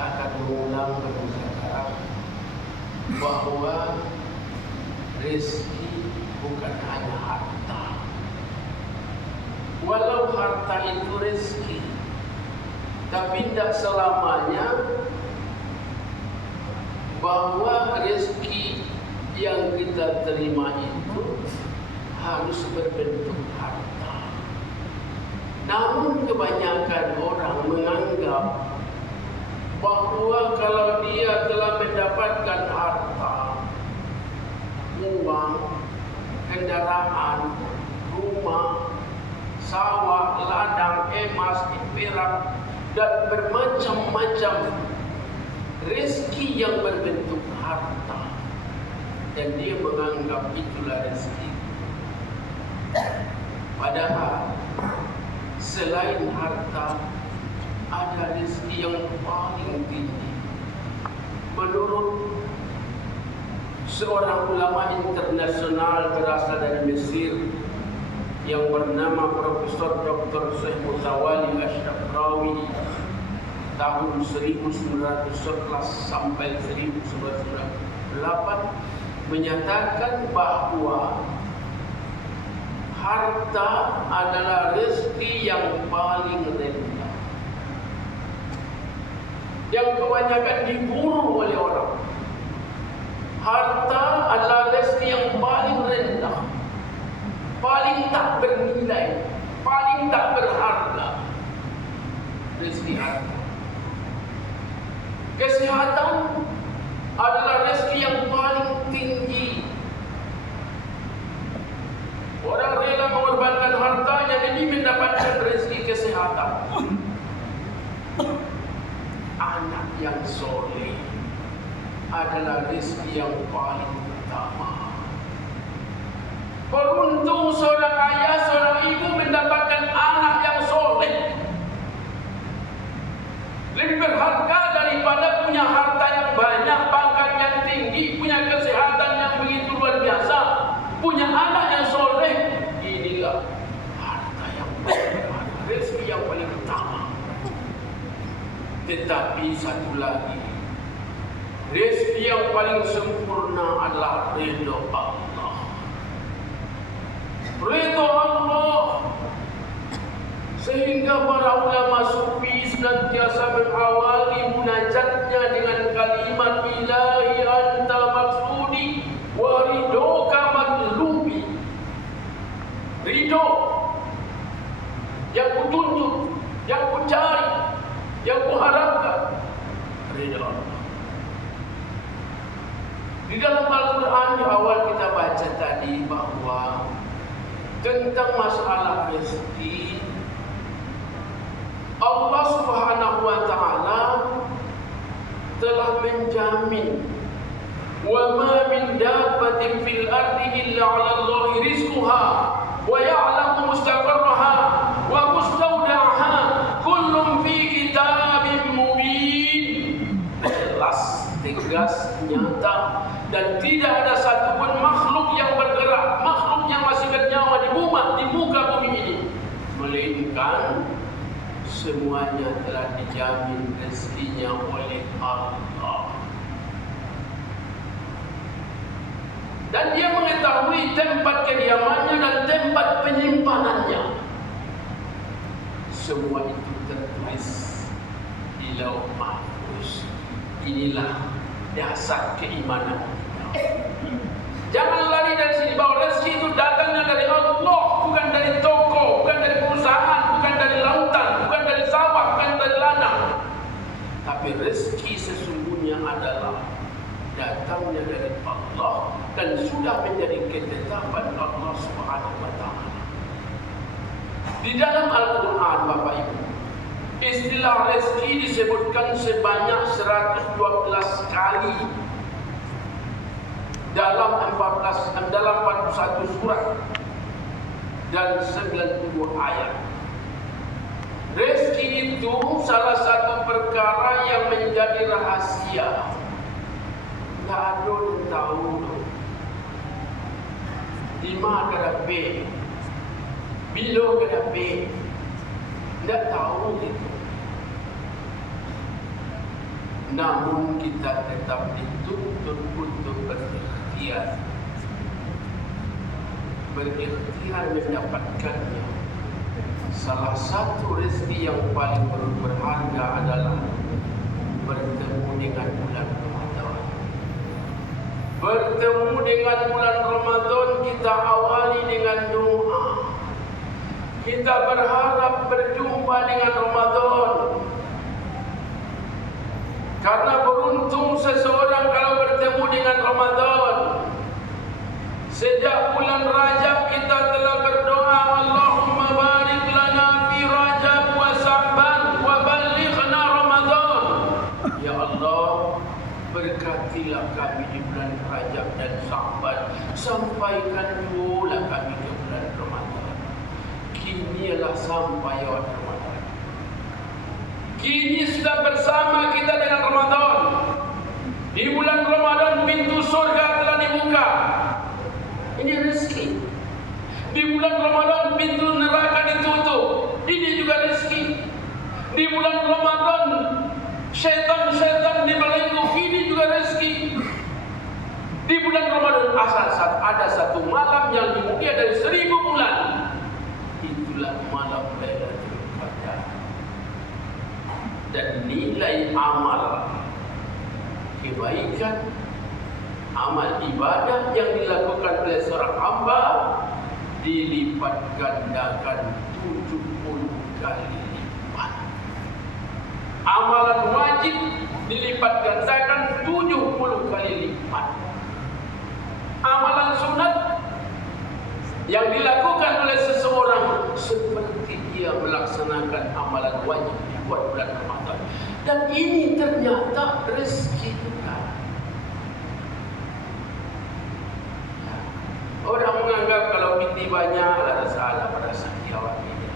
kita akan mengulang berbicara bahwa rezeki bukan hanya harta. Walau harta itu rezeki, tapi tidak selamanya bahwa rezeki yang kita terima itu harus berbentuk harta. Namun kebanyakan orang menganggap bahwa kalau dia telah mendapatkan harta, uang, kendaraan, rumah, sawah, ladang, emas, perak, dan bermacam-macam rezeki yang berbentuk harta, dan dia menganggap itulah rezeki. Padahal selain harta ada rezeki yang paling tinggi. Menurut seorang ulama internasional berasal dari Mesir yang bernama Profesor Dr. Syekh Mutawalli Asy-Syakrawi, tahun 1911 sampai 1998, menyatakan bahwa harta adalah rezeki yang paling rendah, yang kebanyakan diburu oleh orang. Harta adalah rezeki yang paling rendah, paling tak bernilai, paling tak berharga. Rezeki harta. Kesehatan adalah rezeki yang paling tinggi. Orang rela mengorbankan hartanya demi mendapatkan rezeki kesehatan. Anak yang soleh adalah rezeki yang paling utama. Beruntung seorang ayah, seorang ibu mendapatkan anak yang soleh. Lebih berharga daripada punya harta yang banyak, pangkat yang tinggi, punya kesehatan yang begitu luar biasa, punya anak yang soleh. Inilah harta yang berharga, rezeki yang paling utama. Tetapi satu lagi, rezeki yang paling sempurna adalah ridha Allah. Ridha Allah. Sehingga para ulama sufi senantiasa mengawali munajatnya dengan kalimat ilahi anta maksudi wa ridhoka matlubi. Ridho yang kutuntut, yang kucari, yang kuharapkan, ridha Allah. Di dalam Al-Quran di awal kita baca tadi bahwa tentang masalah rezeki, Allah Subhanahu wa taala telah menjamin, wa ma min dabbatin fil ardi illa 'ala Allahi rizquha wa ya'lamu mustaqarraha wa mustawda'aha kullun fi kitabim mubin. Jelas, tegas, nyata, dan tidak ada satupun makhluk yang bergerak, makhluk yang masih bernyawa di muka bumi ini, melainkan semuanya telah dijamin rezekinya oleh Allah. Dan dia mengetahui tempat kediamannya dan tempat penyimpanannya. Semua itu tertulis di Lauh Mahfuz. Inilah dasar keimanan. Jangan lari dari sini bahwa rezeki itu datangnya dari Allah, bukan dari toko, bukan dari perusahaan, bukan dari lautan, bukan dari sawah, bukan dari ladang. Tapi rezeki sesungguhnya adalah datangnya dari Allah dan sudah menjadi ketetapan Allah Subhanahu wa taala. Di dalam Al-Quran, Bapak Ibu, istilah rezeki disebutkan sebanyak 112 kali dalam 41 surat dan 90 ayat. Rezeki itu salah satu perkara yang menjadi rahasia. Tak ada yang tahu. Di mana ada B, bila ada B, tidak tahu gitu. namun kita tetap dituntut untuk berikhtiar mendapatkannya. Salah satu rezeki yang paling berharga adalah bertemu dengan bulan Ramadan. Bertemu dengan bulan Ramadan, kita awali dengan doa. Kita berharap berjumpa dengan Ramadan. Karena beruntung seseorang kalau bertemu dengan Ramadan. Sejak bulan Rajab kita telah berdoa, Allahumma barik lana fi Rajab wa Sa'ban wa ballighna Ramadan. Ya Allah, berkatilah kami di bulan Rajab dan Sa'ban, sampaikan pula kami ke bulan Ramadan. Kini adalah sampai Ramadan. Kini sudah bersama kita dengan Ramadan. Di bulan Ramadan pintu surga telah dibuka. Ini rezeki. Di bulan Ramadan pintu neraka ditutup. Ini juga rezeki. Di bulan Ramadan syaitan-syaitan dibelenggu. Ini juga rezeki. Di bulan Ramadan asal ada satu malam yang dimulia dari 1000 bulan. Itulah malam Lailatul Qadar. Dan nilai amal kebaikan, amal ibadah yang dilakukan oleh seorang hamba dilipat gandakan 70 kali lipat. Amalan wajib dilipat gandakan 70 kali lipat. Amalan sunat yang dilakukan oleh seseorang seperti dia melaksanakan amalan wajib buat bulan Ramadan. Dan ini ternyata rezeki kita. Orang menganggap kalau kita banyak ada salah pada setiawan ini.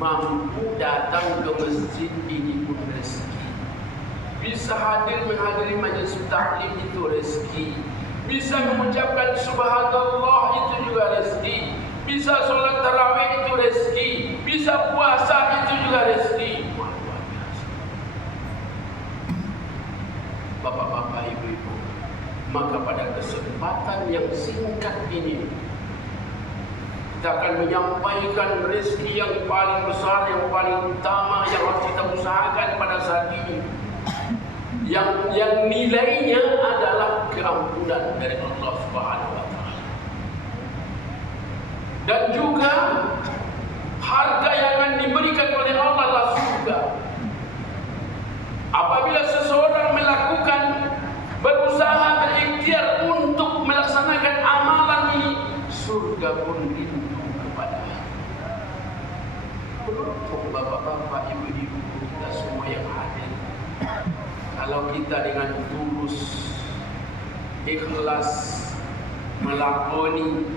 Mampu datang ke masjid ini pun rezeki. Bisa hadir menghadiri majlis taklim itu rezeki. Bisa mengucapkan subhanallah itu juga rezeki. Bisa solat tarawih itu rezeki. Bisa puasa itu juga rezeki. Bapak-bapak, ibu-ibu, maka pada kesempatan yang singkat ini kita akan menyampaikan rezeki yang paling besar, yang paling utama yang harus kita usahakan pada saat ini, yang nilainya adalah keampunan dari Allah Subhanahu wa taala. Dan juga harga yang akan diberikan oleh Allah adalah surga. Apabila seseorang melakukan, berusaha, berikhtiar untuk melaksanakan amalan ini, surga pun rindu kepadanya. Beruntung bapak-bapak, ibu-ibu kita semua yang hadir. Kalau kita dengan tulus, ikhlas melakoni,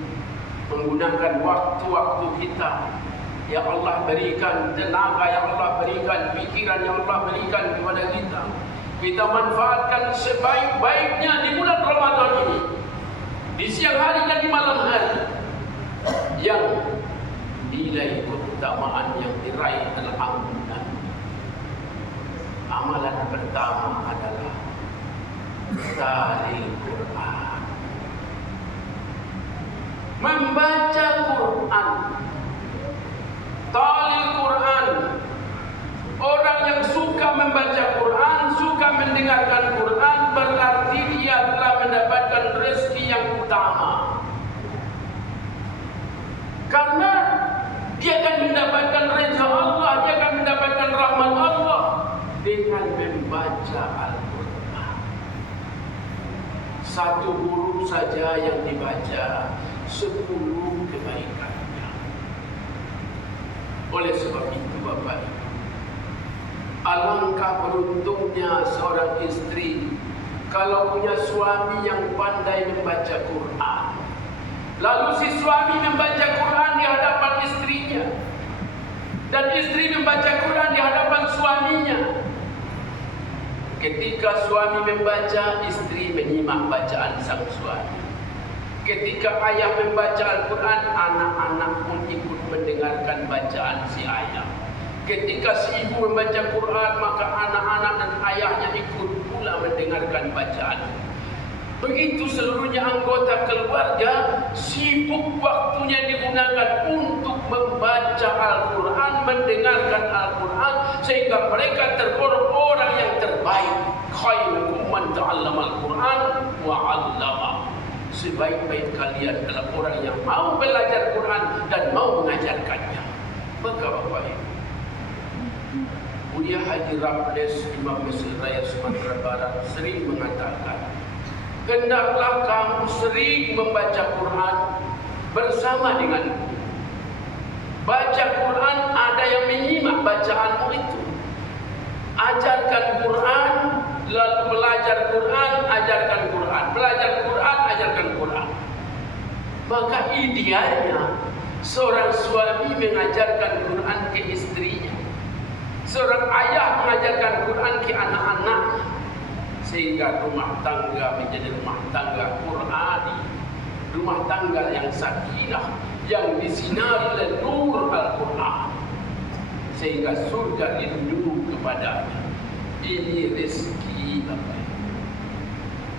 menggunakan waktu-waktu kita, yang Allah berikan, tenaga yang Allah berikan, pikiran yang Allah berikan kepada kita, kita manfaatkan sebaik-baiknya di bulan Ramadan ini, di siang hari dan di malam hari, yang nilai keutamaan yang diraih adalah ampunan. Amalan pertama adalah talil Quran, membaca Quran. Talil Quran, orang yang suka membaca Quran, suka mendengarkan Quran, berarti dia telah mendapatkan rezeki yang utama. Karena dia akan mendapatkan redha Allah, dia akan mendapatkan rahmat Allah dengan membaca Al-Quran. Satu huruf saja yang dibaca, 10 kebaikan. Oleh sebab itu Bapak Ibu, alangkah beruntungnya seorang istri kalau punya suami yang pandai membaca Quran. Lalu si suami membaca Quran di hadapan istrinya, dan istri membaca Quran di hadapan suaminya. Ketika suami membaca, istri menyimak bacaan sang suami. Ketika ayah membaca Al-Quran, anak-anak pun ikut mendengarkan bacaan si ayah. Ketika si ibu membaca Quran, maka anak-anak dan ayahnya ikut pula mendengarkan bacaan. Begitu seluruhnya anggota keluarga sibuk waktunya digunakan untuk membaca Al-Quran, mendengarkan Al-Quran, sehingga mereka tergolong orang yang terbaik. Khairukum man ta'allama Al-Quran wa 'allama. Sebaik-baik kalian adalah orang yang mau belajar Quran dan mau mengajarkannya. Maka Bapak Ibu, Buya Haji Ramles, Imam Masjid Raya Sumatera Barat sering mengatakan, hendaklah kamu sering membaca Quran bersama denganku. Baca Quran, ada yang menyimak bacaanmu itu. Ajarkan Quran, lalu belajar Quran, ajarkan Quran. Belajar Quran, ajarkan Quran. Maka idealnya seorang suami mengajarkan Quran ke istrinya, seorang ayah mengajarkan Quran ke anak-anaknya, sehingga rumah tangga menjadi rumah tangga Qurani, rumah tangga yang sakinah, yang disinari oleh nur Al-Quran, sehingga surga rindu kepadanya. Ini rezeki Bapak.